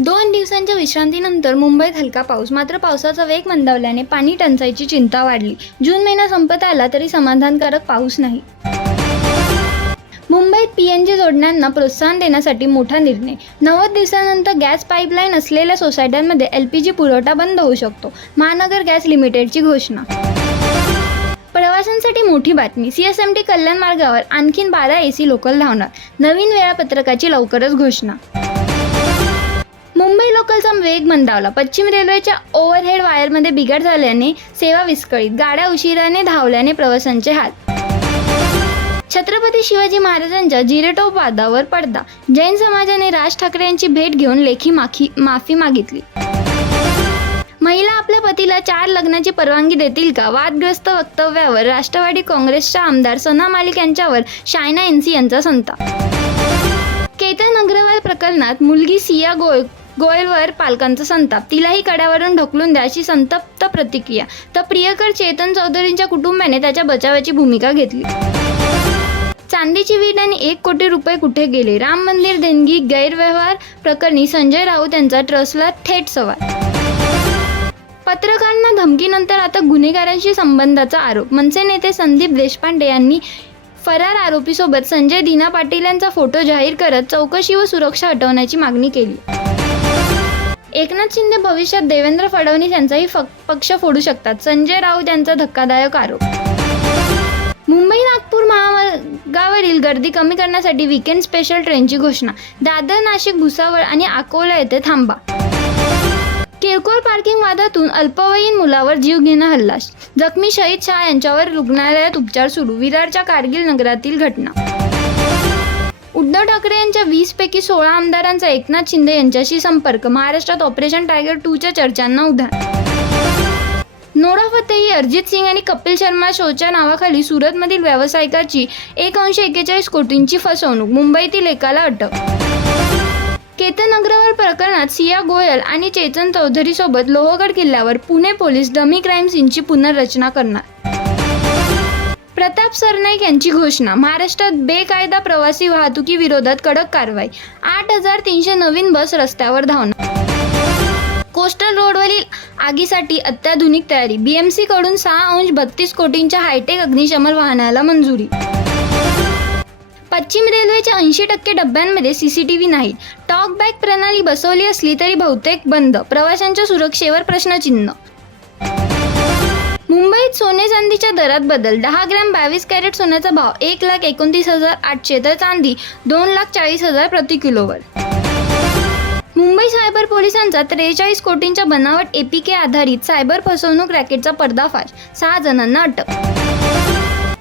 2 दिवसांच्या विश्रांतीनंतर मुंबईत हलका पाऊस. मात्र पावसाचा वेग मंदावल्याने पाणी टंचाईची चिंता वाढली. जून महिना संपत आला तरी समाधानकारक पाऊस नाही. मुंबईत पीएनजी जोडण्यांना प्रोत्साहन देण्यासाठी मोठा निर्णय. 90 दिवसांनंतर गॅस पाईपलाईन असलेल्या सोसायट्यांमध्ये एलपीजी पुरवठा बंद होऊ शकतो. महानगर गॅस लिमिटेडची घोषणा. प्रवाशांसाठी मोठी बातमी. सीएसएमटी कल्याण मार्गावर आणखीन 12 एसी लोकल धावणार. नवीन वेळापत्रकाची लवकरच घोषणा. मुंबई लोकलचा वेग मंदावला. पश्चिम रेल्वेच्या ओव्हरहेड वायरमध्ये बिघाड झाल्याने सेवा विस्कळीत. गाड्या उशिराने धावल्याने प्रवाशांचे हाल. छत्रपती शिवाजी महाराजांच्या जिरेटोपादावर पडदा. जैन समाजाने राज ठाकरे यांची भेट घेऊन लेखी माफी मागितली. महिला आपल्या पतीला 4 लग्नाची परवानगी देतील का? वादग्रस्त वक्तव्यावर राष्ट्रवादी काँग्रेसच्या आमदार सना मालिक यांच्यावर शायना एनसी यांचा संताप. केतन अग्रवाल प्रकरणात मुलगी सिया गोयलवर पालकांचा संताप. तिलाही कड्यावरून ढकलून द्या अशी संतप्त प्रतिक्रिया. तर प्रियकर चेतन चौधरींच्या कुटुंबाने त्याच्या बचावाची भूमिका घेतली. चांदीची वीट आणि 1 कोटी रुपये कुठे गेले? राम मंदिर देणगी गैरव्यवहार प्रकरणी संजय राऊत यांचा ट्रस्टला थेट सवाल. पत्रकारांना धमकीनंतर आता गुन्हेगारांशी संबंधाचा आरोप. मनसे नेते संदीप देशपांडे यांनी फरार आरोपीसोबत संजय दिना पाटील यांचा फोटो जाहीर करत चौकशी व सुरक्षा हटवण्याची मागणी केली. एकनाथ शिंदे भविष्यात देवेंद्र फडणवीस यांचाही पक्ष फोडू शकतात. संजय राऊत यांचा धक्कादायक आरोप. मुंबई नागपूर महामार्गावरील गर्दी कमी करण्यासाठी वीकेंड स्पेशल ट्रेनची घोषणा. दादर, नाशिक, भुसावळ आणि अकोला येथे थांबा. किरकोळ पार्किंग वादातून अल्पवयीन मुलावर जीवघेणा हल्ला. जखमी शहीद शाह यांच्यावर रुग्णालयात उपचार सुरू. विरारच्या कारगिल नगरातील घटना. उद्धव ठाकरे यांच्या 20 पैकी 16 आमदारांचा एकनाथ शिंदे यांच्याशी संपर्क. महाराष्ट्रात ऑपरेशन टायगर 2च्या चर्चांना उधाण. नोरा फतेही, अरिजित सिंग आणि कपिल शर्मा शोच्या नावाखाली सुरतमधील व्यावसायिकाची 141 कोटींची फसवणूक. मुंबईतील एकाला अटक. केतन अग्रवाल प्रकरणात सिया गोयल आणि चेतन चौधरीसोबत लोहगड किल्ल्यावर पुणे पोलीस डमी क्राईम सीनची पुनर्रचना करणार. प्रताप सरनाईक यांची घोषणा. महाराष्ट्रात बेकायदा प्रवासी वाहतुकीविरोधात कडक कारवाई. 8,300 नवीन बस रस्त्यावर धावणार. कोस्टल रोडवरील आगीसाठी अत्याधुनिक तयारी. बीएमसी कडून 6.32 कोटींच्या हायटेक अग्निशमन वाहनाला मंजुरी. पश्चिम रेल्वेच्या 80% डब्यांमध्ये सीसीटीव्ही नाही. टॉकबॅक प्रणाली बसवली असली तरी बहुतेक बंद. प्रवाशांच्या सुरक्षेवर प्रश्नचिन्ह. मुंबईत सोने चांदीच्या दरात बदल. 10 ग्रॅम 22 कॅरेट सोन्याचा भाव 1,29,800 तर चांदी 2,40,000 प्रति किलोवर. मुंबई सायबर पोलिसांचा 43 कोटींच्या बनावट एपीके आधारित सायबर फसवणूक रॅकेटचा पर्दाफाश. 6 जणांना अटक.